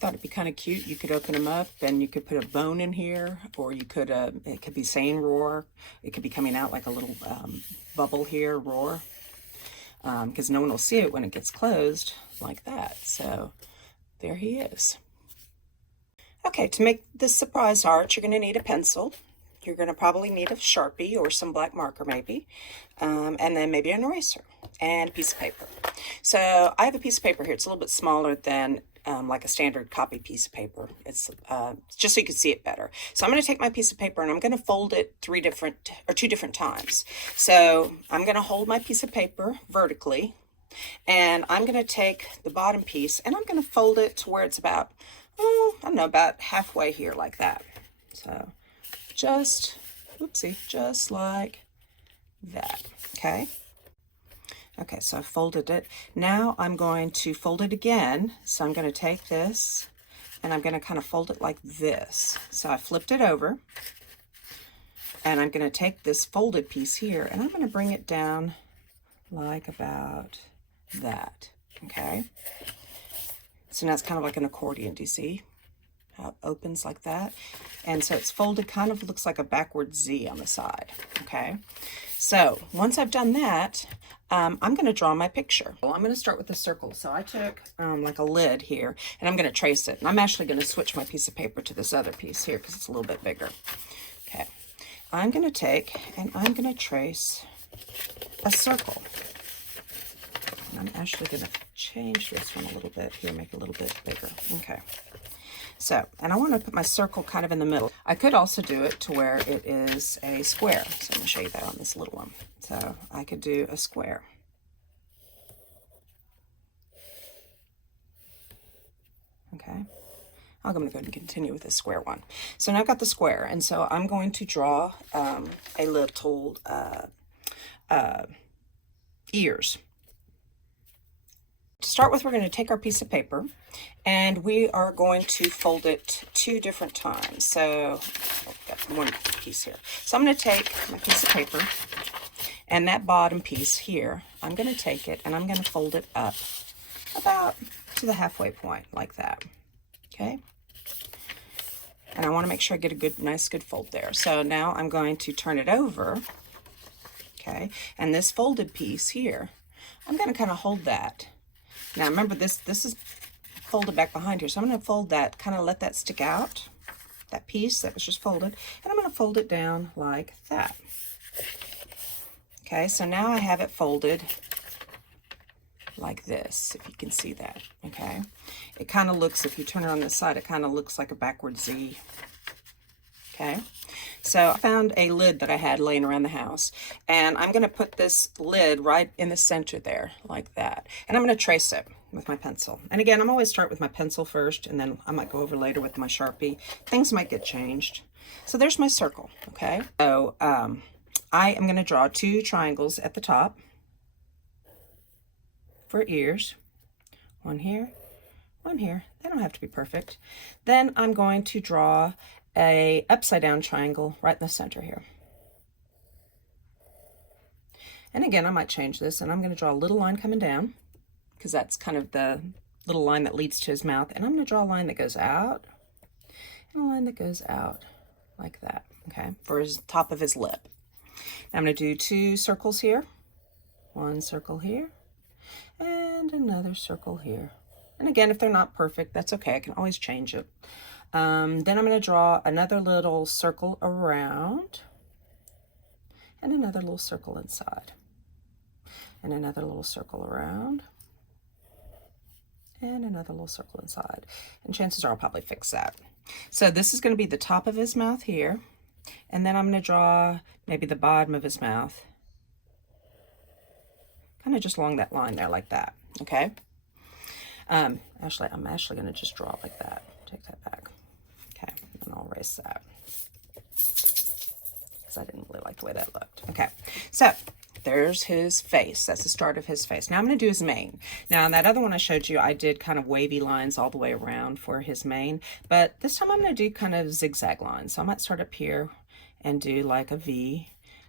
thought it'd be kind of cute. You could open them up and you could put a bone in here, or you could, it could be saying roar. It could be coming out like a little bubble here, roar. Because no one will see it when it gets closed like that. So there he is. Okay, to make this surprise art, you're going to need a pencil. You're going to probably need a Sharpie or some black marker maybe, and then maybe an eraser and a piece of paper. So I have a piece of paper here. It's a little bit smaller than like a standard copy piece of paper. It's just so you can see it better. So I'm going to take my piece of paper and I'm going to fold it two different times. So I'm going to hold my piece of paper vertically, and I'm going to take the bottom piece and I'm going to fold it to where it's about, I don't know, about halfway here like that. So just, whoopsie, just like that, okay? Okay, so I folded it. Now I'm going to fold it again. So I'm going to take this and I'm going to kind of fold it like this. So I flipped it over and I'm going to take this folded piece here and I'm going to bring it down like about that, okay? So now it's kind of like an accordion, do you see how it opens like that? And so it's folded, kind of looks like a backward Z on the side, okay? So once I've done that, I'm going to draw my picture. Well, I'm going to start with a circle. So I took like a lid here and I'm going to trace it. And I'm actually going to switch my piece of paper to this other piece here because it's a little bit bigger. Okay, I'm going to take and I'm going to trace a circle. And I'm actually going to change this one a little bit here, make it a little bit bigger. Okay. So, and I want to put my circle kind of in the middle. I could also do it to where it is a square. So I'm going to show you that on this little one. So I could do a square. Okay. I'm going to go ahead and continue with the square one. So now I've got the square, and so I'm going to draw a little ears. To start with, we're going to take our piece of paper and we are going to fold it 2 different times. So I've got one piece here. So I'm going to take my piece of paper and that bottom piece here, I'm going to take it and I'm going to fold it up about to the halfway point like that. Okay. And I want to make sure I get a nice good fold there. So now I'm going to turn it over. Okay. And this folded piece here, I'm going to kind of hold that. Now remember this is folded back behind here, so I'm going to fold that, kind of let that stick out, that piece that was just folded, and I'm going to fold it down like that. Okay, so now I have it folded like this, if you can see that, okay? It kind of looks, if you turn it on this side, it kind of looks like a backward Z. Okay, so I found a lid that I had laying around the house, and I'm going to put this lid right in the center there, like that. And I'm going to trace it with my pencil. And again, I'm always start with my pencil first, and then I might go over later with my Sharpie. Things might get changed. So there's my circle, okay? So I am going to draw 2 triangles at the top for ears. One here, one here. They don't have to be perfect. Then I'm going to draw a upside down triangle right in the center here. And again, I might change this, and I'm going to draw a little line coming down because that's kind of the little line that leads to his mouth. And I'm going to draw a line that goes out and a line that goes out like that, okay, for his top of his lip. Now I'm going to do 2 circles here, 1 circle here, and another circle here. And again, if they're not perfect, that's okay. I can always change it. Then I'm going to draw another little circle around and another little circle inside and another little circle around and another little circle inside. And chances are I'll probably fix that. So this is going to be the top of his mouth here. And then I'm going to draw maybe the bottom of his mouth, kind of just along that line there like that. Okay. I'm actually going to just draw it like that. Take that back. Okay, and I'll erase that because I didn't really like the way that looked. Okay, so there's his face. That's the start of his face. Now I'm going to do his mane. Now in that other one I showed you, I did kind of wavy lines all the way around for his mane, but this time I'm going to do kind of zigzag lines. So I might start up here and do like a V,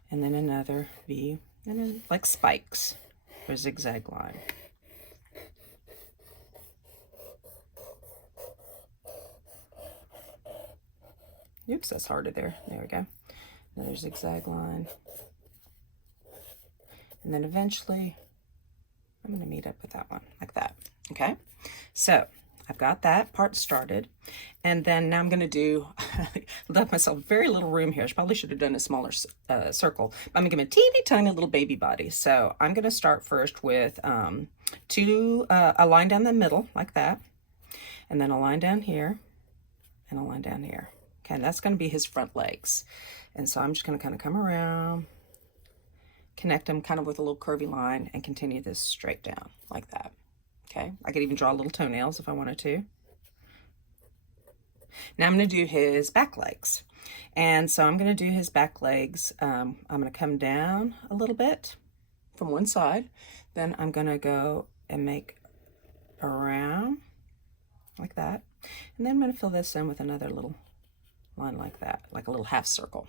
and then another V, and then like spikes for a zigzag line. Oops, that's harder there. There we go. Another zigzag line. And then eventually, I'm going to meet up with that one, like that. Okay, so I've got that part started. And then now I'm going to do, left myself very little room here. I probably should have done a smaller circle. I'm going to give him a teeny tiny little baby body. So I'm going to start first with a line down the middle, like that. And then a line down here, and a line down here. Okay, and that's going to be his front legs. And so I'm just going to kind of come around, connect them kind of with a little curvy line, and continue this straight down like that. Okay, I could even draw little toenails if I wanted to. Now I'm going to do his back legs. And so I'm going to do his back legs. I'm going to come down a little bit from one side. Then I'm going to go and make around like that. And then I'm going to fill this in with another little line like that, like a little half circle.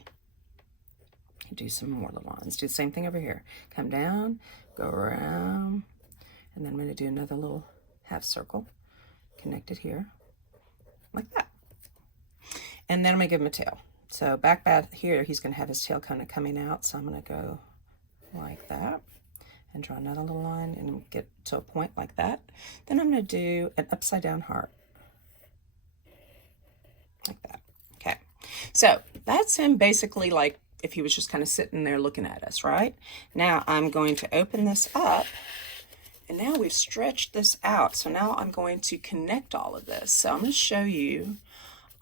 Do some more little lines. Do the same thing over here. Come down, go around, and then I'm going to do another little half circle, connect it here, like that. And then I'm going to give him a tail. So back here, he's going to have his tail kind of coming out. So I'm going to go like that and draw another little line and get to a point like that. Then I'm going to do an upside down heart, like that. Okay, so that's him basically like if he was just kind of sitting there looking at us, right? Now I'm going to open this up, and now we've stretched this out. So now I'm going to connect all of this. So I'm going to show you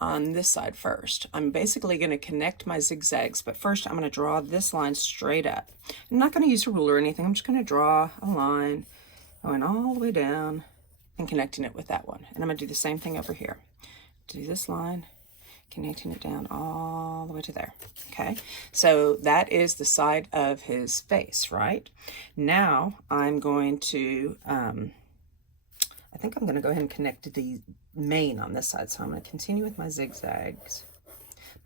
on this side first. I'm basically going to connect my zigzags, but first I'm going to draw this line straight up. I'm not going to use a ruler or anything. I'm just going to draw a line going all the way down and connecting it with that one. And I'm going to do the same thing over here. Do this line, connecting it down all the way to there. Okay, so that is the side of his face, right? Now I'm going to, I think I'm going to go ahead and connect the mane on this side. So I'm going to continue with my zigzags.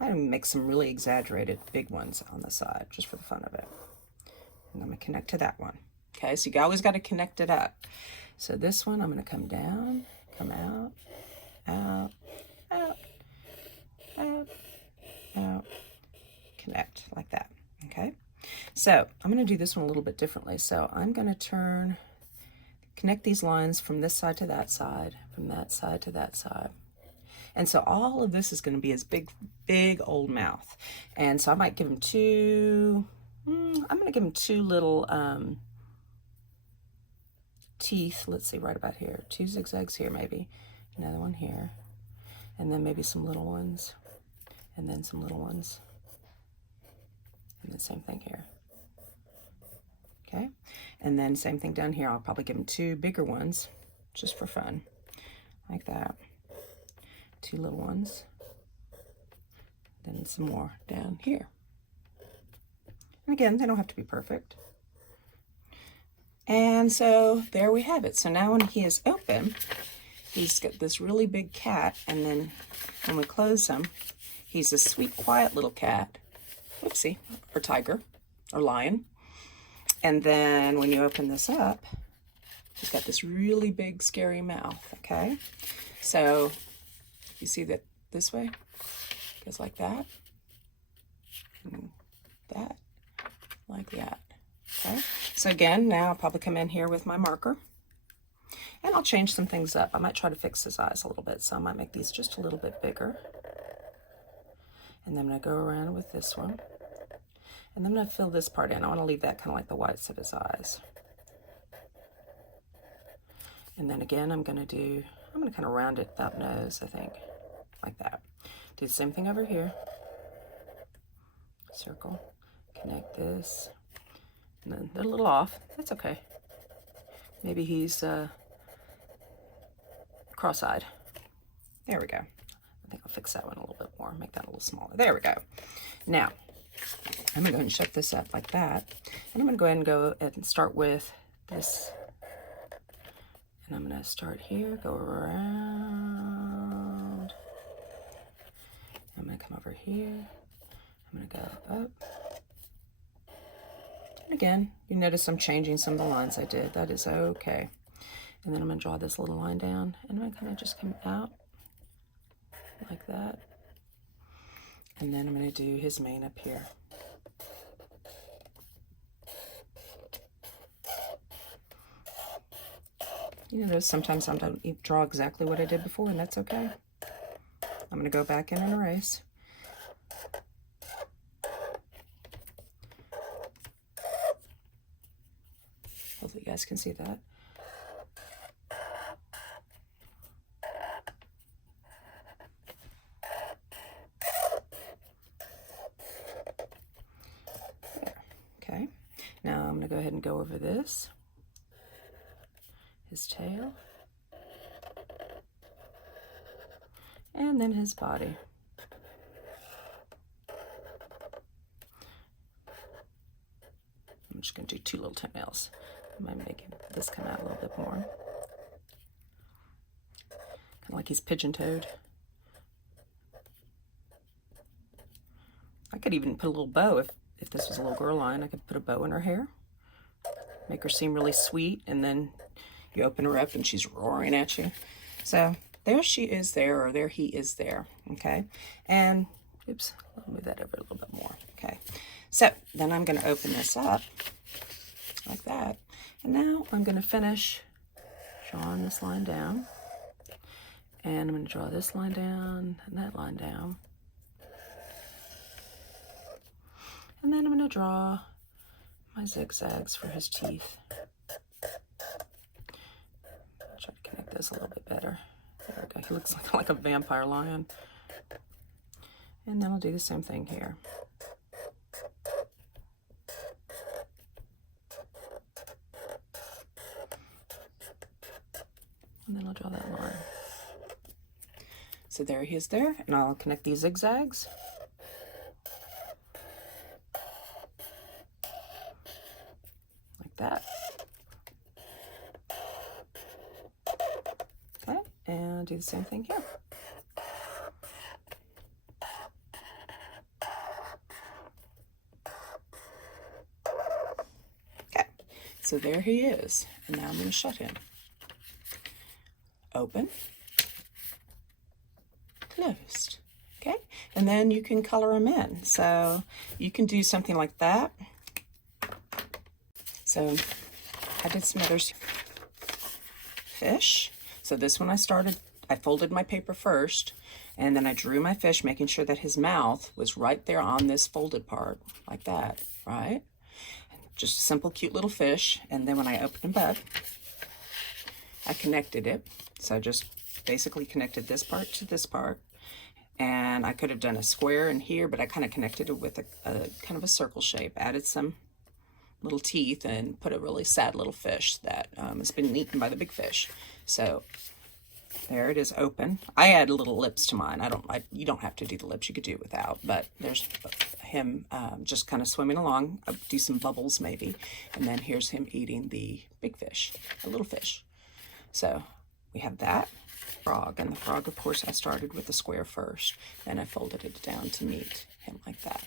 I'm going to make some really exaggerated big ones on the side just for the fun of it. And I'm going to connect to that one. Okay, so you always got to connect it up. So this one, I'm going to come down, come out, out, out, out, out, connect like that. Okay, so I'm going to do this one a little bit differently. So I'm going to connect these lines from this side to that side, from that side to that side. And so all of this is going to be his big old mouth. And so I might give him I'm going to give him two little teeth. Let's see, right about here. 2 zigzags here maybe. Another one here. And then maybe some little ones. And then some little ones. And the same thing here. Okay, and then same thing down here. I'll probably give him 2 bigger ones just for fun, like that. 2 little ones, then some more down here. And again, they don't have to be perfect. And so there we have it. So now when he is open, he's got this really big cat, and then when we close him, he's a sweet, quiet little cat. Whoopsie, or tiger, or lion. And then when you open this up, he's got this really big, scary mouth, okay? So you see that this way goes like that, and that, like that, okay? So again, now I'll probably come in here with my marker, and I'll change some things up. I might try to fix his eyes a little bit, so I might make these just a little bit bigger. And then I'm going to go around with this one. And I'm going to fill this part in. I want to leave that kind of like the whites of his eyes. And then again, I'm going to kind of round it that nose, I think, like that. Do the same thing over here. Circle, connect this. And then they're a little off. That's okay. Maybe he's cross-eyed. There we go. I think I'll fix that one a little bit more, make that a little smaller. There we go. Now, I'm going to go ahead and shut this up like that. And I'm going to go ahead and start with this. And I'm going to start here, go around. I'm going to come over here. I'm going to go up. And again, you notice I'm changing some of the lines I did. That is okay. And then I'm going to draw this little line down. And I'm going to kind of just come out like that. And then I'm going to do his mane up here. You know, sometimes I don't draw exactly what I did before, and that's okay. I'm going to go back in and erase. Hopefully you guys can see that. There. Okay. Now I'm going to go ahead and go over this. His tail. And then his body. I'm just going to do 2 little toenails. I might make this come out a little bit more. Kind of like he's pigeon-toed. I could even put a little bow. If this was a little girl line, I could put a bow in her hair. Make her seem really sweet, and then you open her up and she's roaring at you. So there she is there, or there he is there, okay? And, oops, I'll move that over a little bit more, okay? So then I'm gonna open this up like that. And now I'm gonna finish drawing this line down. And I'm gonna draw this line down and that line down. And then I'm gonna draw my zigzags for his teeth. Try to connect this a little bit better. There we go. He looks like a vampire lion. And then I'll do the same thing here. And then I'll draw that line. So there he is there, and I'll connect these zigzags. Like that. Okay, and do the same thing here. Okay, so there he is, and now I'm going to shut him. Open, closed, okay? And then you can color them in. So you can do something like that. So I did some others. Fish. So this one I folded my paper first, and then I drew my fish, making sure that his mouth was right there on this folded part, like that, right? Just a simple, cute little fish. And then when I opened him up, I connected it. So I just basically connected this part to this part. And I could have done a square in here, but I kind of connected it with a kind of a circle shape, added some little teeth, and put a really sad little fish that has been eaten by the big fish. So there it is, open. I add little lips to mine. You don't have to do the lips, you could do it without, but there's him just kind of swimming along. I'll do some bubbles maybe, and then here's him eating the big fish, a little fish. So we have that frog, and the frog, of course, I started with the square first, then I folded it down to meet him like that.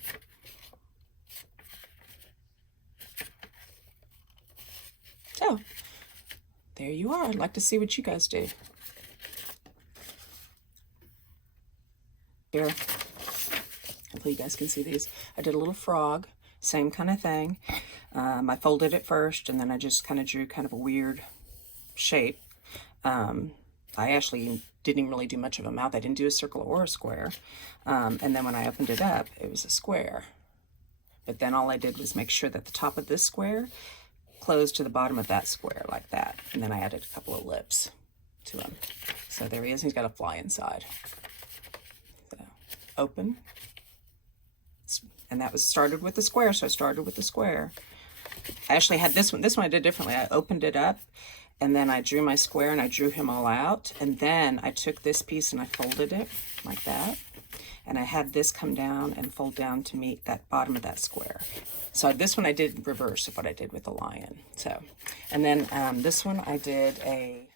So there you are. I'd like to see what you guys do. Here, hopefully you guys can see these. I did a little frog, same kind of thing. I folded it first, and then I just kind of drew kind of a weird shape. I actually didn't really do much of a mouth. I didn't do a circle or a square. And then when I opened it up, it was a square. But then all I did was make sure that the top of this square closed to the bottom of that square, like that. And then I added a couple of lips to him. So there he is. He's got a fly inside. So open. And that was started with the square, so I started with the square. I actually had this one. This one I did differently. I opened it up, and then I drew my square, and I drew him all out. And then I took this piece and I folded it like that. And I had this come down and fold down to meet that bottom of that square. So this one I did reverse of what I did with the lion. So, and then this one I did a